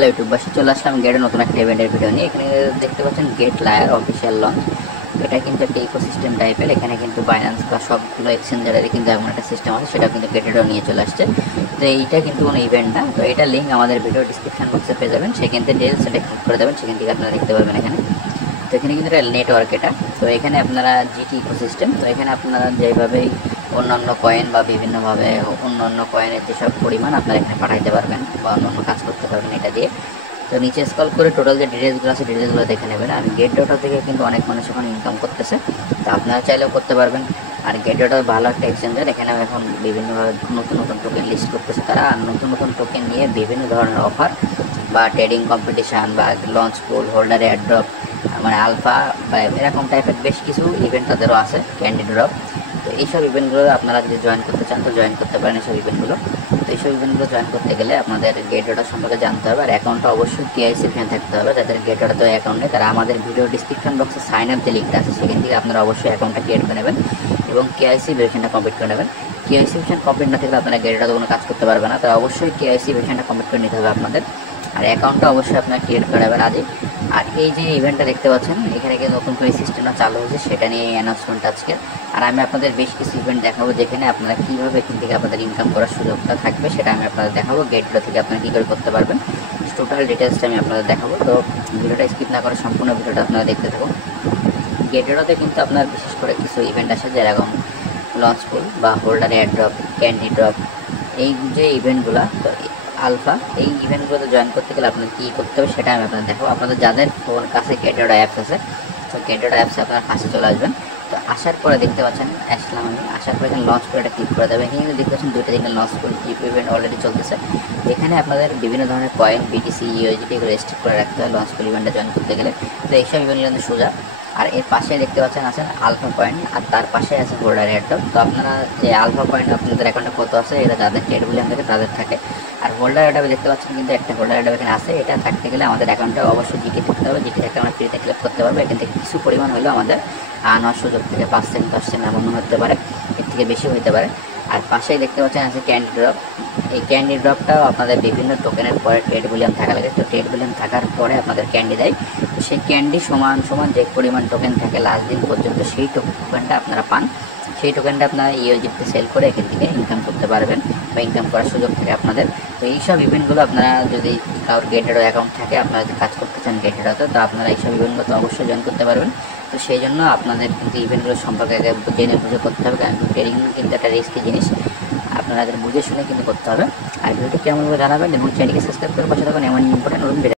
Hello ইউটিউববাসী, চলে আসলাম গেটের নতুন একটা ইভেন্টের ভিডিও নিয়ে। এখানে দেখতে পাচ্ছেন গেট লায়ার অফিসিয়াল লঞ্চ। এটা কিন্তু একটা ইকোসিস্টেম টাইপের। এখানে কিন্তু বাইন্যান্স বা সবগুলো এক্সচেঞ্জারের কিন্তু এমন একটা সিস্টেম আছে, সেটা কিন্তু গেটেরও নিয়ে চলে আসছে। তো এইটা কিন্তু কোনো ইভেন্ট না। তো এটা লিঙ্ক আমাদের ভিডিও ডিসক্রিপশন বক্সে পেয়ে যাবেন, সেখান থেকে ডিটেলস সেটা ক্লিক করে দেবেন, সেখান থেকে আপনারা দেখতে পারবেন এখানে। তো এখানে কিন্তু এটা নেটওয়ার্ক এটা। তো এখানে আপনারা জিটি ইকোসিস্টেম, তো এখানে আপনারা যেভাবেই অন্যান্য কয়েন বা বিভিন্নভাবে অন্যান্য কয়েনের যেসব পরিমাণ আপনারা এখানে পাঠাইতে পারবেন বা অন্যান্য কাজ করতে পারবেন এটা দিয়ে। তো নিচে স্ক্রল করে টোটাল যে ডিটেলসগুলো আছে ডিটেলসগুলো দেখে নেবেন। আর গেট ডটা থেকে কিন্তু অনেক মানুষ এখন ইনকাম করতেছে, তো আপনারা চাইলেও করতে পারবেন। আর গেট ডটা ভালো একটা এক্সচেঞ্জার। এখানে এখন বিভিন্নভাবে নতুন নতুন টোকেন লিস্ট করতেছে তারা, আর নতুন নতুন টোকেন নিয়ে বিভিন্ন ধরনের অফার বা ট্রেডিং কম্পিটিশান বা লঞ্চ পুল, হোল্ডার এয়ারড্রপ, মানে আলফা বা এরকম টাইপের বেশ কিছু ইভেন্ট তাদেরও আছে, ক্যান্ডি ড্রপ। তো এইসব ইভেন্টগুলো আপনারা যদি জয়েন করতে চান তো জয়েন করতে পারেন এইসব ইভেন্টগুলো। তো এইসব ইভেন্টগুলো জয়েন করতে গেলে আপনাদের গেট ডটা সম্পর্কে জানতে হবে, আর অ্যাকাউন্টটা অবশ্যই কেআইসি ফ্যান থাকতে হবে। যাদের গেট ডটা তো অ্যাকাউন্ট নেই তারা আমাদের ভিডিও ডিসক্রিপশন বক্সে সাইন আপ যে লিঙ্কটা আছে সেখান থেকে আপনারা অবশ্যই অ্যাকাউন্টটা ক্রিয়েট করে নেবেন এবং কেআইসি ভেরিফিকেশনটা কমপ্লিট করে নেবেন। কেআইসি ভেরিফিকেশন কমপ্লিট না থাকলে আপনারা গেট ডটাতে কোনো কাজ করতে পারবে না, তাই অবশ্যই কেআইসি ভেরিফিকেশনটা কমপ্লিট করে নিতে হবে আপনাদের। আর অ্যাকাউন্টটা অবশ্যই আপনারা ক্রিয়েট করে নেবেন আজই। আর এই যে ইভেন্টটা দেখতে পাচ্ছেন এখানে কিন্তু নতুন করে সিস্টেমটা চালু হয়েছে, সেটা নিয়ে অ্যানাউন্সমেন্ট আজকে। আর আমি আপনাদের বেশ কিছু ইভেন্ট দেখাবো যেখানে আপনারা কীভাবে এখান থেকে আপনাদের ইনকাম করার সুযোগটা থাকবে সেটা আমি আপনাদের দেখাবো। গেটগুলো থেকে আপনারা কী করে করতে পারবেন টোটাল ডিটেলসটা আমি আপনাদের দেখাবো। তো ভিডিওটা স্কিপ না করে সম্পূর্ণ ভিডিওটা আপনারা দেখতে থাকুন। গেটেরতে কিন্তু আপনার বিশেষ করে কিছু ইভেন্ট আসে যেরকম লঞ্চ পুল বা হোল্ডার এয়ারড্রপ, ক্যান্ডি ড্রপ, এই যে ইভেন্টগুলো। তো আলফা এই ইভেন্টগুলোতে জয়েন করতে গেলে আপনার কী করতে হবে সেটা আমি আপনাদের দেখাবো। আপনাদের যাদের ফোন কাছে গেটডটা অ্যাপস আছে, তো গেটডটা অ্যাপসে আপনার কাছে চলে আসবেন। তো আসার পরে দেখতে পাচ্ছেন আসলাম আমি, আসার পরে এখানে লঞ্চ করে এটা ক্লিক করে দেবেন। এখানে দেখতে পাচ্ছেন দুইটা দিনের লঞ্চ করে ইভেন্ট অলরেডি চলতেছে। এখানে আপনাদের বিভিন্ন ধরনের কয়েন, বিটিসি, ইউএসডিটি এগুলো রেস্ট্রিক্ট করে রাখতে হয় লঞ্চ করে ইভেন্টে জয়েন করতে গেলে। তো এইসব ইভেন্টগুলো সোজা। আর এর পাশে দেখতে পাচ্ছেন আছেন আলফা পয়েন্ট, আর তার পাশে আছে হোল্ডার এয়ারড্রপ। তো আপনারা যে আলফা পয়েন্ট আপনাদের অ্যাকাউন্টে কত আছে এটা যাদের ট্রেড বলে থাকে তাদের থাকে। আর হোল্ডার এয়ারড্রপ দেখতে পাচ্ছেন কিন্তু একটা হোল্ডার এয়ারড্রপ এখানে আছে। এটা থাকতে গেলে আমাদের অ্যাকাউন্টে অবশ্যই জিটি থাকতে হবে। জিটি থাকলে আমরা ফ্রিতে ক্লেম করতে পারবো। এখান থেকে কিছু পরিমাণ হলেও আমাদের নেওয়ার সুযোগ থেকে 5 10 এমন হতে পারে, এর থেকে বেশি হতে পারে। আর পাশেই দেখতে পাচ্ছেন আছে ক্যান্ডি ড্রপ। এই ক্যান্ডি ড্রপটাও আপনাদের বিভিন্ন টোকেনের পরে ট্রেড ভলিউম থাকা লাগে। তো ট্রেড ভলিউম থাকার পরে আপনাদের ক্যান্ডি দেয়। তো সেই ক্যান্ডি সমান সমান যে পরিমাণ টোকেন থাকে লাস্ট দিন পর্যন্ত সেই টোকেনটা আপনারা পান। সেই টোকেনটা আপনারা ইউএসডিতে সেল করে এখান থেকে ইনকাম করতে পারবেন বা ইনকাম করার সুযোগ থাকে আপনাদের। তো এইসব ইভেন্টগুলো আপনারা যদি কারোর গেটেড অ্যাকাউন্ট থাকে, আপনারা যদি কাজ করতে চান গেটেডতে, তো আপনারা এইসব ইভেন্টগুলো তো অবশ্যই জয়েন করতে পারবেন। তো সেই জন্য আপনাদের কিন্তু ইভেন্টগুলো সম্পর্কে জেনে বুঝে করতে হবে, কারণ ট্রেডিং কিন্তু একটা রিস্কি জিনিস, আপনাদের বুঝে শুনে কিন্তু করতে হবে। আর ভিডিওটি কেমন জানাবেন এবং চ্যানেলকে সাবস্ক্রাইব করে পাশে থাকুন এমন ইম্পর্টেন্ট